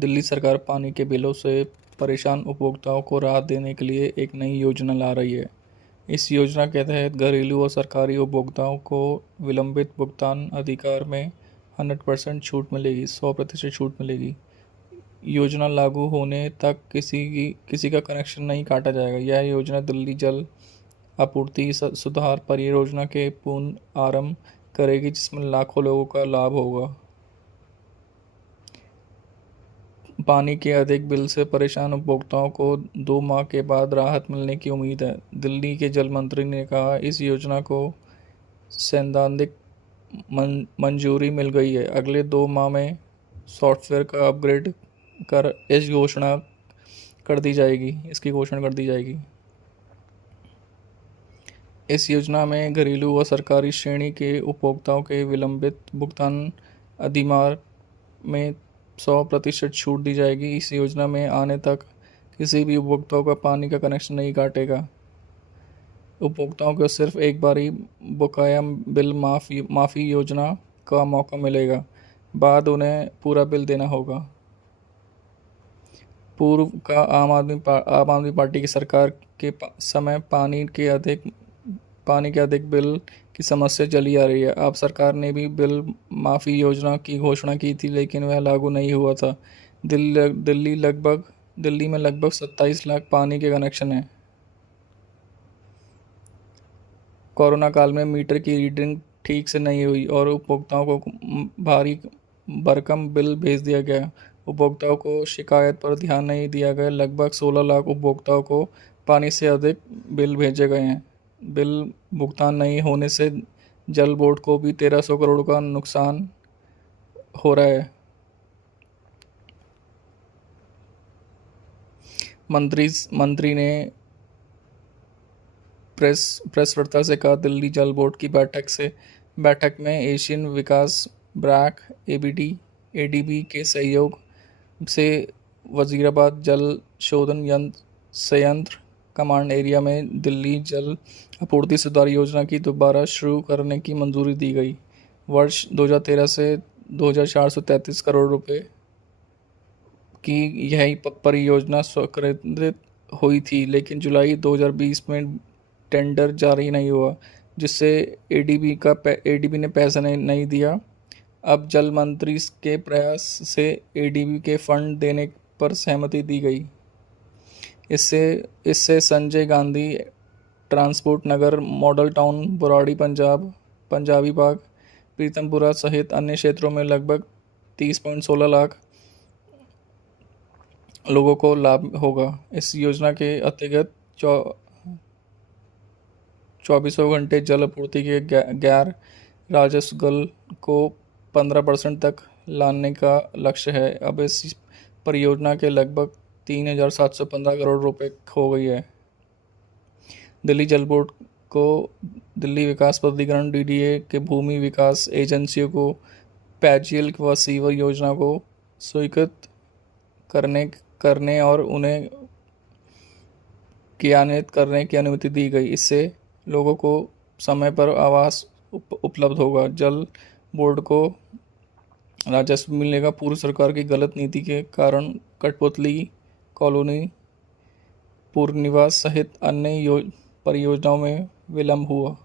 दिल्ली सरकार पानी के बिलों से परेशान उपभोक्ताओं को राहत देने के लिए एक नई योजना ला रही है। इस योजना के तहत घरेलू और सरकारी उपभोक्ताओं को विलंबित भुगतान अधिकार में 100% छूट मिलेगी, 100% छूट मिलेगी। योजना लागू होने तक किसी का कनेक्शन नहीं काटा जाएगा। यह योजना दिल्ली जल आपूर्ति सुधार परियोजना के पूर्ण आरंभ करेगी, जिसमें लाखों लोगों का लाभ होगा। पानी के अधिक बिल से परेशान उपभोक्ताओं को 2 माह के बाद राहत मिलने की उम्मीद है। दिल्ली के जल मंत्री ने कहा, इस योजना को सैद्धांतिक मंजूरी मिल गई है। अगले 2 माह में सॉफ्टवेयर का अपग्रेड कर इसकी घोषणा कर दी जाएगी। इस योजना में घरेलू व सरकारी श्रेणी के उपभोक्ताओं के विलंबित भुगतान अधिमार में 100% छूट दी जाएगी। इस योजना में आने तक किसी भी उपभोक्ताओं का पानी का कनेक्शन नहीं काटेगा। उपभोक्ताओं को सिर्फ एक बारी बकाया बिल माफ़ी योजना का मौका मिलेगा, बाद उन्हें पूरा बिल देना होगा। पूर्व का आम आदमी पार्टी की सरकार के समय पानी के अधिक बिल की समस्या चली आ रही है। अब सरकार ने भी बिल माफ़ी योजना की घोषणा की थी, लेकिन वह लागू नहीं हुआ था। दिल्ली में लगभग 27 लाख पानी के कनेक्शन हैं। कोरोना काल में मीटर की रीडिंग ठीक से नहीं हुई और उपभोक्ताओं को भारी भरकम बिल भेज दिया गया। उपभोक्ताओं को शिकायत पर ध्यान नहीं दिया गया। लगभग 16 लाख उपभोक्ताओं को पानी से अधिक बिल भेजे गए हैं। बिल भुगतान नहीं होने से जल बोर्ड को भी 1300 करोड़ का नुकसान हो रहा है। मंत्री ने प्रेस वार्ता से कहा, दिल्ली जल बोर्ड की बैठक में एशियन विकास बैंक एडीबी के सहयोग से वजीराबाद जल शोधन संयंत्र कमांड एरिया में दिल्ली जल आपूर्ति सुधार योजना की दोबारा शुरू करने की मंजूरी दी गई। वर्ष 2013 से 2433 करोड़ रुपए की यह परियोजना स्वीकृत हुई थी, लेकिन जुलाई 2020 में टेंडर जारी नहीं हुआ, जिससे एडीबी ने पैसा नहीं दिया। अब जल मंत्री के प्रयास से एडीबी के फंड देने पर सहमति दी गई। इससे संजय गांधी ट्रांसपोर्ट नगर, मॉडल टाउन, बुराड़ी पंजाबी बाग, प्रीतमपुरा सहित अन्य क्षेत्रों में लगभग 30.16 लाख लोगों को लाभ होगा। इस योजना के अंतर्गत 24 घंटे जल आपूर्ति के गैर राजस्व बिल को 15% तक लाने का लक्ष्य है। अब इस परियोजना के लगभग 3715 करोड़ रुपए हो गई है। दिल्ली जल बोर्ड को दिल्ली विकास प्राधिकरण डीडीए के भूमि विकास एजेंसियों को पेयजल व सीवर योजना को स्वीकृत करने और उन्हें क्रियान्वित करने की अनुमति दी गई। इससे लोगों को समय पर आवास उपलब्ध होगा। जल बोर्ड को राजस्व मिलेगा। पूर्व सरकार की गलत नीति के कारण कठपुतली कॉलोनी, पूर्व निवास सहित अन्य परियोजनाओं में विलंब हुआ।